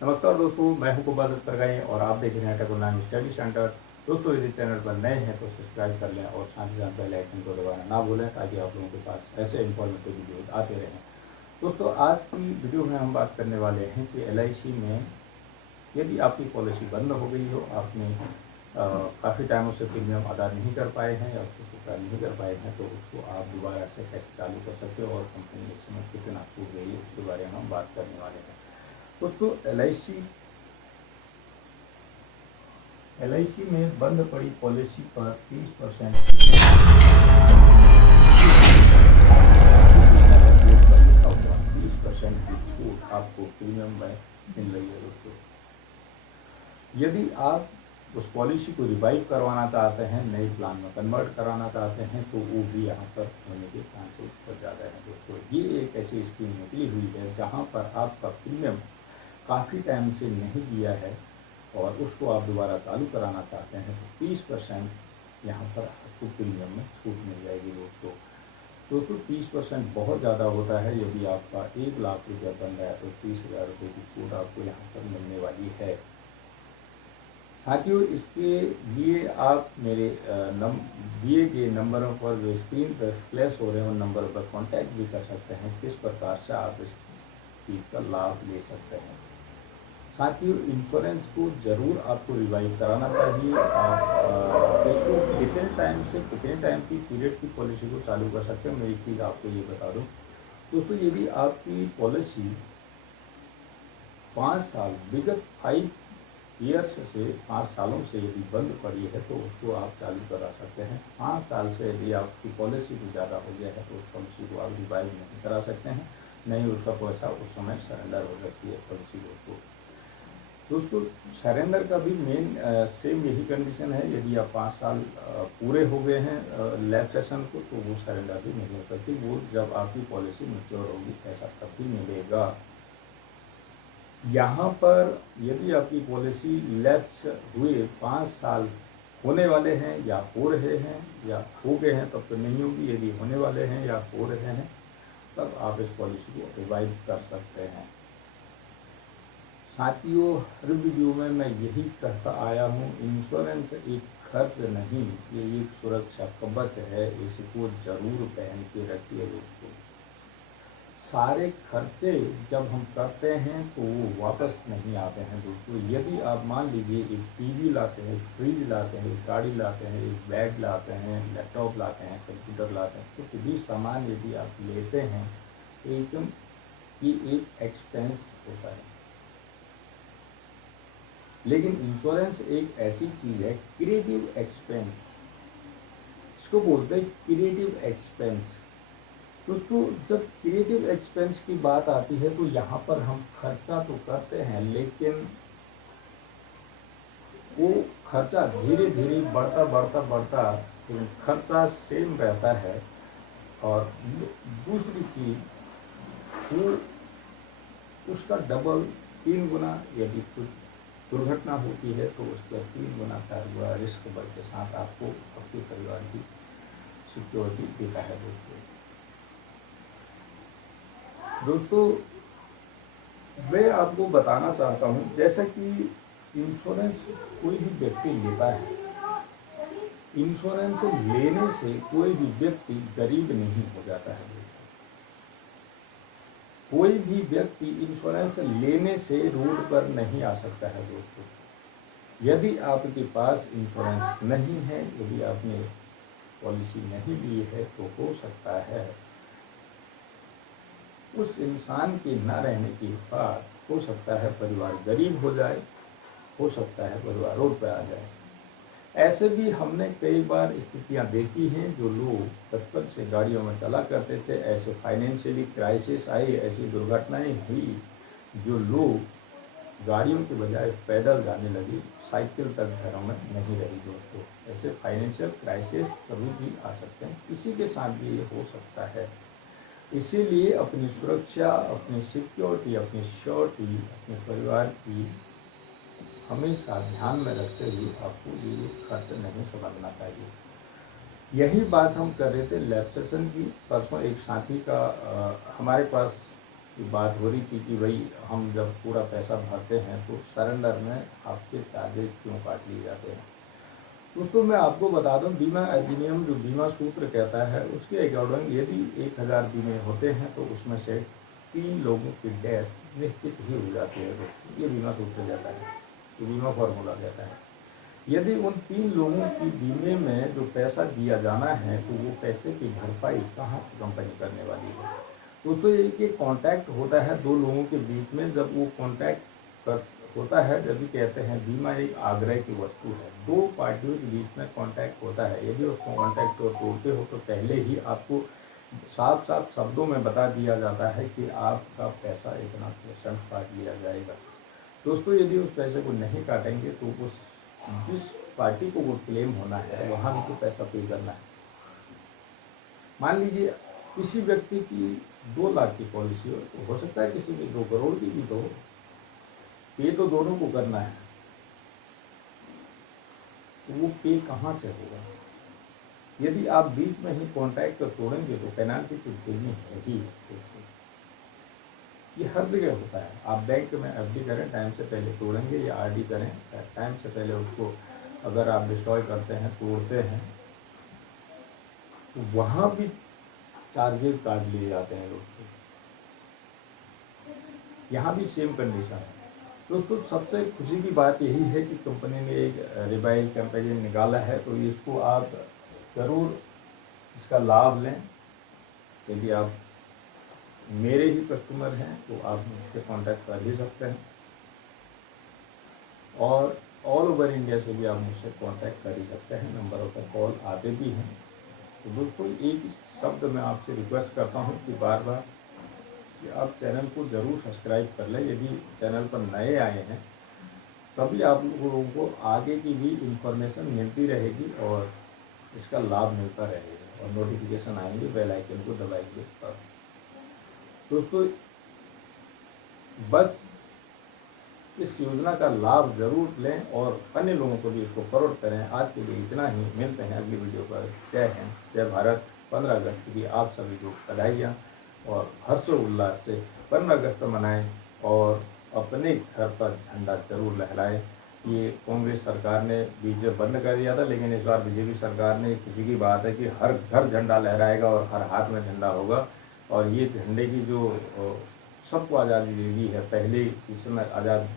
नमस्कार दोस्तों, मैं हूं कुब्बा दत्तरगाई और आप देख रहे हैं टेक ऑनलाइन स्टडी सेंटर। दोस्तों, यदि चैनल पर नए हैं तो सब्सक्राइब कर लें और साथ ही साथ बेल आइकन को दबाना ना भूलें ताकि आप लोगों के पास ऐसे इंफॉर्मेटिव वीडियोज आते रहें। दोस्तों, आज की वीडियो में हम बात करने वाले हैं कि LIC में यदि आपकी पॉलिसी बंद हो गई हो, आपने काफ़ी टाइमों से प्रीमियम अदा नहीं कर पाए हैं या उसको चुकता नहीं कर पाए हैं, तो उसको आप दोबारा से कैसे चालू कर सकते हो और कंपनी इस समय कितना छूट गई है उसके बारे में हम बात करने वाले हैं। दोस्तों, LIC में बंद पड़ी पॉलिसी पर 30% लिखा हुआ 30% की छूट आपको प्रीमियम में मिल रही है। दोस्तों, यदि आप उस पॉलिसी को रिवाइव करवाना चाहते हैं, नए प्लान में कन्वर्ट कराना चाहते हैं, तो वो भी यहाँ पर होने के चांसेस बहुत ज़्यादा है। दोस्तों, ये एक ऐसी स्कीम निकली हुई है जहाँ पर आपका प्रीमियम काफ़ी टाइम से नहीं दिया है और उसको आप दोबारा चालू कराना चाहते हैं, तो 30% यहाँ पर आपको प्रीमियम में छूट मिल जाएगी। दोस्तों 30% बहुत ज़्यादा होता है। यदि आपका 1 लाख रुपया बन रहा है तो 30,000 रुपये की छूट आपको यहाँ पर मिलने वाली है। साथियों, इसके लिए आप मेरे दिए गए नंबरों पर जो स्क्रीन पर फ्लैश हो रहे हैं उन नंबरों पर कांटेक्ट भी कर सकते हैं, किस प्रकार से आप इस चीज़ का लाभ ले सकते हैं। साथियों, इंश्योरेंस को ज़रूर आपको रिवाइव कराना चाहिए। आप इसको कितने टाइम की पीरियड की पॉलिसी को चालू कर सकते हैं, मैं एक चीज़ आपको ये बता दूं। दोस्तों, यदि आपकी पॉलिसी 5 साल विगत 5 ईयर्स से 5 सालों से यदि बंद पड़ी है तो उसको आप चालू करा सकते हैं। 5 साल से यदि आपकी पॉलिसी को ज़्यादा हो गया है तो उस पॉलिसी को आप रिवाइव नहीं करा सकते हैं, नहीं उसका पैसा उस समय सरेंडर हो सकती है पॉलिसी को। दोस्तों, सरेंडर का भी मेन सेम यही कंडीशन है। यदि आप 5 साल पूरे हो गए हैं लैब सेशन को, तो वो सरेंडर भी नहीं हो सकती। वो जब आपकी पॉलिसी मैच्योर होगी पैसा तब भी मिलेगा। यहाँ पर यदि आपकी पॉलिसी लैप्स हुए 5 साल होने वाले हैं या हो रहे हैं या हो गए हैं तब तो नहीं होगी। यदि होने वाले हैं या हो रहे हैं तब आप इस पॉलिसी को रिवाइव कर सकते हैं। साथियों, हर वीडियो में मैं यही कहता आया हूँ, इंश्योरेंस एक खर्च नहीं, ये एक सुरक्षा कवच है। इसको जरूर पहन के रखिए। दोस्तों, सारे खर्चे जब हम करते हैं तो वो वापस नहीं आते हैं। दोस्तों, यदि आप मान लीजिए एक टीवी लाते हैं, फ्रिज लाते हैं, एक गाड़ी लाते हैं, एक बैग लाते हैं, लैपटॉप लाते हैं, कंप्यूटर लाते हैं, तो कुछ भी सामान यदि आप लेते हैं तो एकदम ये एक एक्सपेंस होता है। लेकिन इंश्योरेंस एक ऐसी चीज़ है, क्रिएटिव एक्सपेंस, इसको बोलते हैं क्रिएटिव एक्सपेंस। दोस्तों, जब क्रिएटिव एक्सपेंस की बात आती है तो यहाँ पर हम खर्चा तो करते हैं, लेकिन वो खर्चा धीरे धीरे बढ़ता बढ़ता बढ़ता लेकिन खर्चा सेम रहता है। और दूसरी चीज़, वो उसका डबल 3 गुना यदि कुछ दुर्घटना होती है तो उसका 3 गुना 4 गुना रिस्क बल के साथ आपको आपके परिवार की सिक्योरिटी देता है। दोस्तों, मैं आपको बताना चाहता हूँ, जैसा कि इंश्योरेंस कोई भी व्यक्ति लेता है, इंश्योरेंस लेने से कोई भी व्यक्ति गरीब नहीं हो जाता है। कोई भी व्यक्ति इंश्योरेंस लेने से रोड पर नहीं आ सकता है। दोस्तों, यदि आपके पास इंश्योरेंस नहीं है, यदि आपने पॉलिसी नहीं ली है, तो हो सकता है उस इंसान के न रहने के बाद हो सकता है परिवार गरीब हो जाए, हो सकता है परिवार रोड पर आ जाए। ऐसे भी हमने कई बार स्थितियां देखी हैं। जो लोग बचपन से गाड़ियों में चला करते थे, ऐसे फाइनेंशियली क्राइसिस आई, ऐसी दुर्घटनाएं हुई, जो लोग गाड़ियों के बजाय पैदल जाने लगे, साइकिल तक घरों में नहीं रही। दोस्तों, ऐसे फाइनेंशियल क्राइसिस कभी भी आ सकते हैं, किसी के साथ भी ये हो सकता है। इसीलिए अपनी सुरक्षा, अपनी सिक्योरिटी, अपनी श्योरिटी, अपने परिवार की हमेशा ध्यान में रखते हुए आपको ये खर्च नहीं समझना चाहिए। यही बात हम कर रहे थे लैब सेशन की। परसों एक साथी का हमारे पास की बात हो रही थी कि भाई हम जब पूरा पैसा भरते हैं तो सरेंडर में आपके चार्जेस क्यों काट लिए जाते हैं। दोस्तों मैं आपको बता दूं, बीमा अधिनियम जो बीमा सूत्र कहता है उसके अकॉर्डिंग यदि 1000 बीमे होते हैं तो उसमें से 3 लोगों की डेथ निश्चित ही हो जाती है दोस्तों। ये बीमा सूत्र कहता है, ये बीमा फॉर्मूला कहता है। यदि उन 3 लोगों की बीमे में जो पैसा दिया जाना है तो वो पैसे की भरपाई कहाँ से कंपनी करने वाली है। दोस्तों एक कॉन्टैक्ट होता है 2 लोगों के बीच में, जब वो कॉन्टैक्ट होता है जब भी कहते हैं बीमा एक आग्रह की वस्तु है। 2 पार्टियों के बीच में कॉन्टैक्ट होता है, यदि उस कॉन्टैक्ट को तोड़ते हो तो पहले ही आपको साफ साफ शब्दों में बता दिया जाता है कि आपका पैसा इतना % काट लिया जाएगा। दोस्तों यदि उस पैसे को नहीं काटेंगे तो उस जिस पार्टी को वो क्लेम होना है वहाँ भी तो पैसा पे करना है। मान लीजिए किसी व्यक्ति की 2 लाख की पॉलिसी हो सकता है किसी की 2 करोड़ की भी तो हो, पे तो दोनों को करना है, तो वो पे कहाँ से होगा। यदि आप बीच में ही कॉन्ट्रैक्ट तोड़ेंगे तो पेनाल्टी तो देनी है ही। ये हर जगह होता है। आप बैंक में एफडी करें, टाइम से पहले तोड़ेंगे, या आरडी करें, टाइम से पहले उसको अगर आप डिस्ट्रॉय करते हैं, तोड़ते हैं, तो वहाँ भी चार्जेस काट लिए जाते हैं दोस्तों। यहाँ भी सेम कंडीशन है दोस्तों। सबसे खुशी की बात यही है कि कंपनी ने एक रिवाइज कैंपेन निकाला है, तो इसको आप ज़रूर इसका लाभ लें। यदि आप मेरे ही कस्टमर हैं तो आप मुझसे कांटेक्ट कर भी सकते हैं, और ऑल ओवर इंडिया से भी आप मुझसे कांटेक्ट कर ही सकते हैं। नंबरों पर कॉल आते भी हैं। तो दोस्तों एक ही शब्द मैं आपसे रिक्वेस्ट करता हूं कि बार बार कि आप चैनल को ज़रूर सब्सक्राइब कर लें। यदि चैनल पर नए आए हैं तभी आप लोगों को आगे की भी इंफॉर्मेशन मिलती रहेगी और इसका लाभ मिलता रहेगा, और नोटिफिकेशन आएंगे, बेल आइकन को दबाएंगे। दोस्तों बस इस योजना का लाभ जरूर लें और अन्य लोगों को भी इसको फॉरवर्ड करें। आज के लिए इतना ही, मिलते हैं अगली वीडियो पर। जय हिंद, जय भारत। 15 अगस्त की आप सभी को बधाइयाँ, और हर्षोल्लास से 15 अगस्त मनाएं और अपने घर पर झंडा जरूर लहराएं। ये कांग्रेस सरकार ने बीच में बंद कर दिया था, लेकिन इस बार बीजेपी सरकार ने, खुशी की बात है कि हर घर झंडा लहराएगा और हर हाथ में झंडा होगा। और ये झंडे की जो सबको आज़ादी दे दी है, पहले इस समय आज़ाद